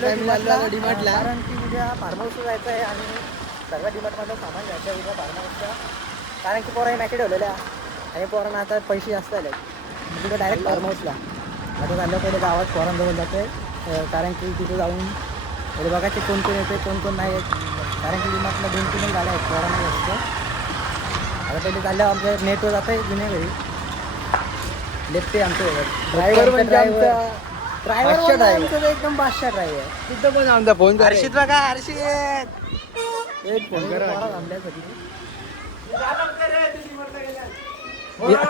डीमार्टला कारण की उद्या फार्म हाऊसला जायचं आहे आणि सगळं डीमार्टमधलं सामान घ्यायचं आहे उद्या फार्म हाऊसच्या. कारण की पोराही मॅके ठेवलेल्या आणि पोरांना आता पैसे जास्त आले तिथं डायरेक्ट फार्म हाऊसला आता चाललं पहिले गावात पोरांजवळ जातं आहे. कारण की तिथे जाऊन पहिले बघा ते कोण कोण येते कोण कोण नाही येत. कारण की डीमार्टला 2-3 गाड्या आहेत पोरांना जास्त. आता पहिले चाललं आमच्या नेटवर जातं आहे जुन्या घरी लेफ्ट आमचं ड्रायव्हर म्हणजे आमचा ड्रायव्हर एकदम बादशाह ड्रायव्हर. तिथं पण आमचा फोन कर. हर्षित बघा हर्षित एक फोन करा.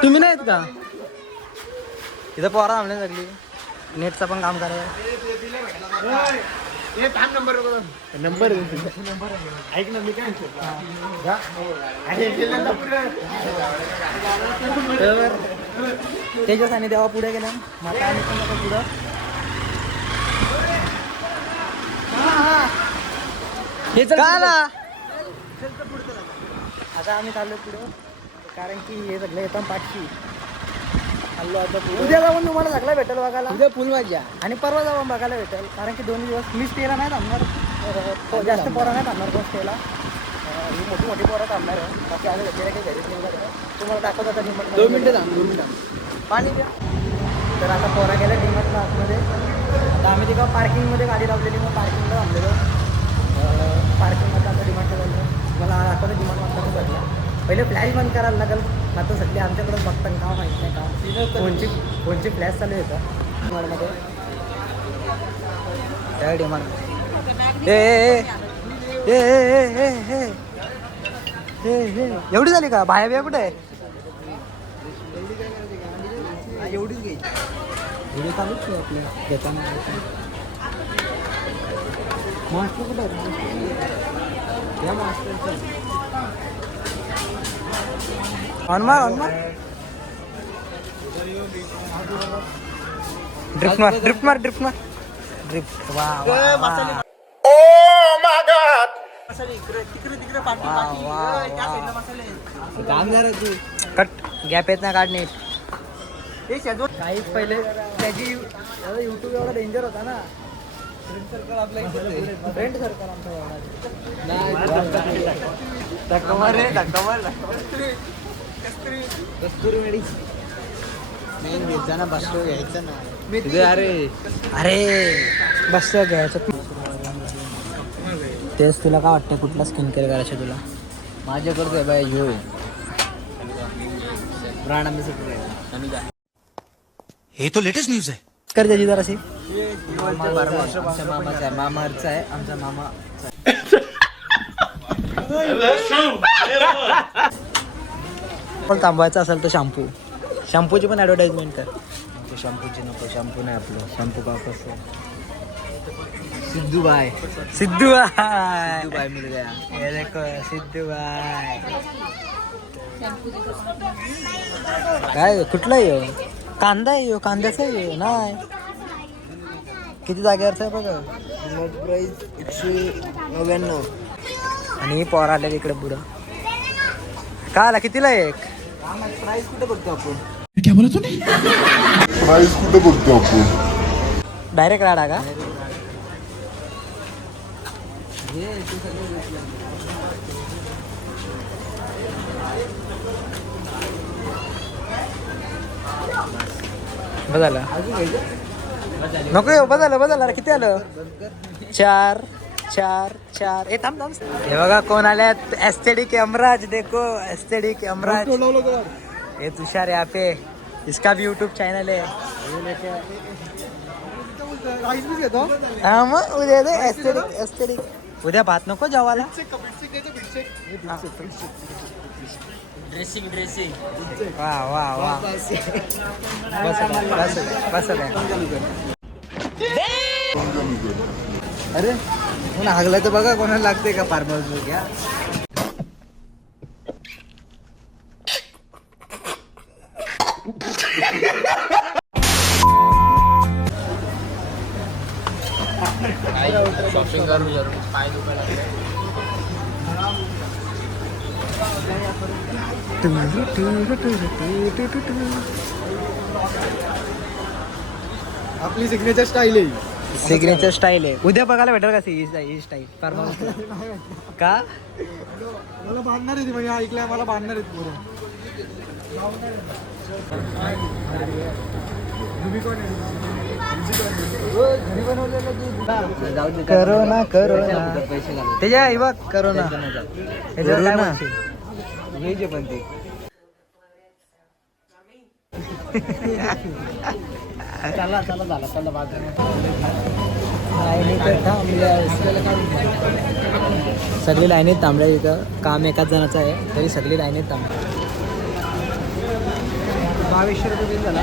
तुम्ही नाहीत का इथं पोरा थांबल्या सगळी नेटचं पण काम करायचं. नंबर ऐक ना मी काय तेजस आणि देवा पुढे गेला माता आणि पण आता पुढं हे चल आता आम्ही चाललो पुढं कारण की हे सगळं येतं पाठशी चाललो आता उद्या जाऊन तुम्हाला सगळं भेटेल बघायला. उद्या फुल मजा आणि परवा जाऊन बघायला भेटेल कारण की 2 दिवस मी स्टेला नाही थांबणार. जास्त पोरं नाही थांबणार कोण स्टेला. ही मोठी पोरं थांबणार आहे. बाकी आलं भेटेल काही घरीच निघणार आहे. तुम्हाला दाखवत आता डिमार्ट 2 मिनिटं थांब 2 मिनिटं पाणी द्या. तर आता पोरा गेल्या डिमार्टला आतमध्ये. आता आम्ही तिथं पार्किंगमध्ये गाडी लावलेली मग पार्किंगला थांबलेलो. पार्किंगमध्ये आता डिमार्टला झालं मला दाखवलं डिमार्टमध्ये सगळं. पहिले फ्लॅश बंद करायला लागेल आता सध्या आमच्याकडे बघताना का माहीत नाही का फोनची फ्लॅश चालू होतं डिमार्टमध्ये त्या डिमार्ट एवढी झाली का बाया बिया कुठे आहे एवढीच घ्यायची. व्हिडिओ चालूच आहे आपल्या घेताना मास्टर कुठे आहे या मास्टरचं ऑनमार ड्रिफ्ट मार ड्रिफ्ट वा तू कट गॅप येत ना काढणे काहीच पहिले त्याची युट्यूब एवढा डेंजर होता ना. फ्रेंड सर्कल आपला इथे फ्रेंड सर्कल आमचा कस्तुरी मेडी मेन घ्यायचा ना बसलो घ्यायचं ना अरे बसलं घ्यायचं तेच तुला काय वाटतं कुठला स्किन केअर करायचं तुला माझ्याकडचं आहे बाय ह्यो ब्रँड अँबॅसेडर आहे. हे तो लेटेस्ट न्यूज है. कर त्याची जराशी आमच्या मामाचा आहे मामाचा आहे आमचा मामा. पण थांबवायचं असेल तर शॅम्पूची पण ॲडव्हर्टाइजमेंट कर. शॅम्पूची नको शॅम्पू नाही आपलं शॅम्पू वापस सिद्धू बाय मिल गया. हे देखो सिद्धू बाय काय कुठला आहे कांदा आहे कांद्याचा आहे नाही किती जागेवरचा आहे बघा प्राइस 199. आणि पोर आले तिकडे पुढं काय आला कितीला एक प्राइस कुठे बघतो आपण क्या बोला तूने? प्राइस कुठे बघतो आपण डायरेक्ट राडा का बदला नको येऊ बदला किती आलं 4 हे थांब हे बघा कोण आल्यात एस्थेटिक एमराज देखो एस्थेटिक एमराज ये तुषार यहाँ पे इसका भी यूट्यूब चैनल है हाँ मग उद्या दे एस्थेटिक उद्या भात नको जेवायला ड्रेसिंग वा बस अरे कोण हागला तर बघा कोणाला लागते का फार्म हाऊस घ्या. शॉपिंग करू जरूर पाय दुखायला आपली सिग्नेचर स्टाईल आहे. सिग्नेचर स्टाईल आहे. उद्या बघायला भेटेल का ही स्टाईल का? मला बांधणार आहे ती, म्हणजे ऐकलंय मला बांधणार आहेत पोरं. करोना त्याच्या आई बघ करोना पण ते चला झाला सगळी लाईनीत थांबल्या. इथं काम एकाच जणाचं आहे तरी सगळी लाईनीत थांबल्या. 2200 रुपये बिल झाला.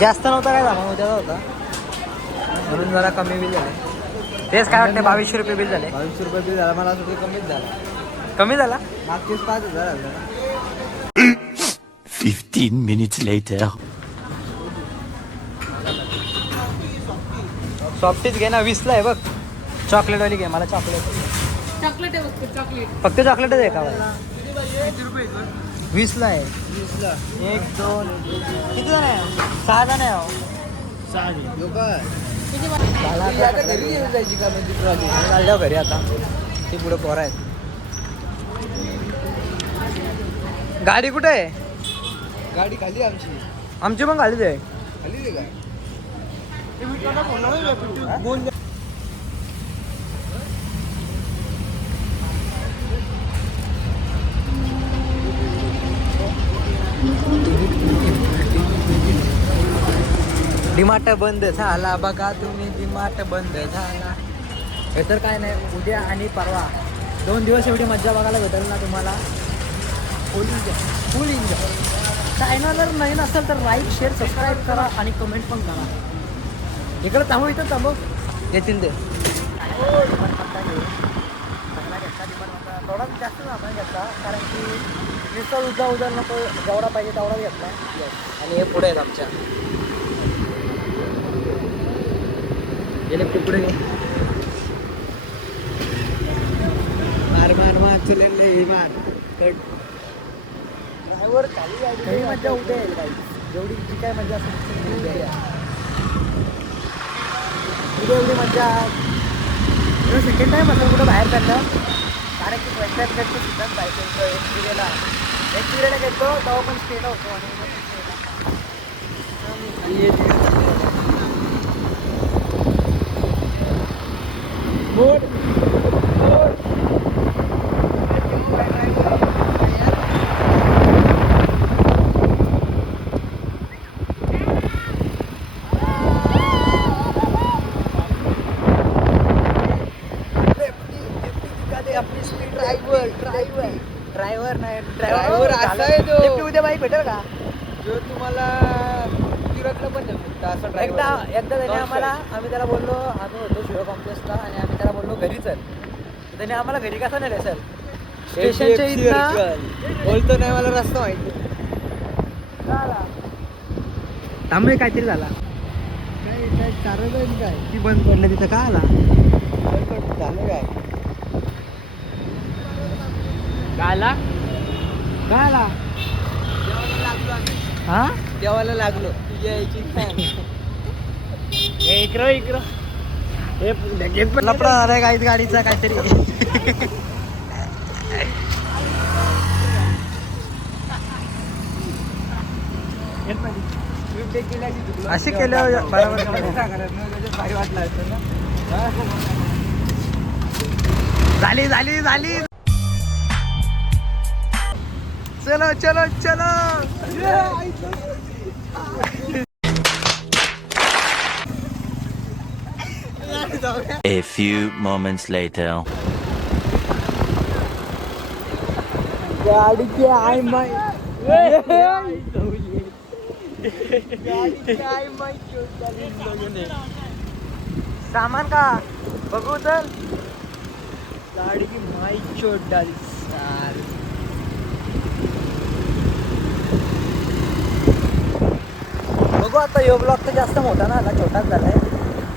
जास्त नव्हता काय झाला उद्याचा होता म्हणून जरा कमी बिल झालं. तेच काय वाटतं 2200 रुपये बिल झाले. 2200 रुपये बिल झाला. मला असं काही कमीच झाला. कमी झाला. मागचेच 5000 झाला. 15 minutes later. सॉफ्टीच घे ना. 20ला आहे बघ. चॉकलेटवाली घे. मला चॉकलेट फक्त चॉकलेटच आहे का? 20ला आहे. 1 2 किती जण आहे? 6 जण आहे. आता घरी येऊन जायची का म्हणजे ट्रॉली चालल्या घरी आता. ती पुढे पोरं आहेत. गाडी कुठे आहे? गाडी खाली आमची. आमची पण गाडीच आहे. खाली आहे का? डिमार्ट बंद झाला बघा तुम्ही. डिमार्ट बंद झाला. हे तर काय नाही. उद्या आणि परवा 2 दिवस एवढी मज्जा बघायला भेटेल ना तुम्हाला. फुल एन्जॉय. चॅनल जर नवीन असेल तर लाईक शेअर सबस्क्राईब करा आणि कमेंट पण करा. इकडं थांबू. इथं थांबू. येतील ते थोडा जास्त सामान घेतला कारण की नुसतं उद्या नको. जेवढा पाहिजे तेवढा घेतला. आणि हे पुढे आहेत आमच्या. गेले कुकडे मार चुलेले मार. ड्रायव्हर काही मजा उद्या येईल काही. जेवढी जी काय मजा असेल उद्या एवढी मजा. सेकंड टाईम असेल कुठं बाहेर काढलं कारण की प्रत्येक सीझन जायचं. एक पिरियड घेतो तेव्हा पण स्टेला होतो. ड्रायव्हर नाही. ड्रायव्हर असा आहे तो. लिफ्ट उद्या बाईक भेटेल का? जो तुम्हाला किरटला पण नेऊ शकता असं एकदा ड्रायव्हर. त्याने आम्हाला. आम्ही त्याला बोललो आम्ही होतो शिव कॉम्प्लेक्सला आणि आम्ही त्याला बोललो घरी चल. त्याने आम्हाला घरी कसं नेलं सर? स्टेशनच्या इथं बोलतो नाही मला रस्ता माहिती. थांबे काहीतरी झाला. काय कारण काय ती बंद पडलं तिथं का आला? झालं काय? काय आला? हा देवाला लागलो. तुझ्या यायची इकडं हे लपडा झालाय काहीच गाडीचा काहीतरी. असे केल्यावर बरोबर भारी वाटलं असतं ना. झाली. चलो. A few moments later. गाडी की आय माय. सामान का बघू तर. गाडी की माई चोट डाली. बघू आता. यो ब्लॉक तर जास्त मोठा ना झाला. छोटाच झालाय.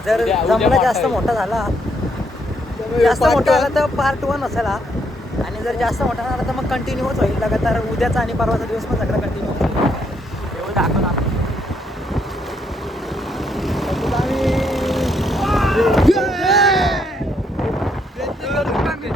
जर जमला जास्त मोठा झाला तर पार्ट 1 असेल हा. आणि जर जास्त मोठा झाला तर मग कंटिन्यूच होईल लगातार. उद्याचा आणि परवाचा दिवस पण सगळं कंटिन्यू होईल. एवढं दाखवणार. मी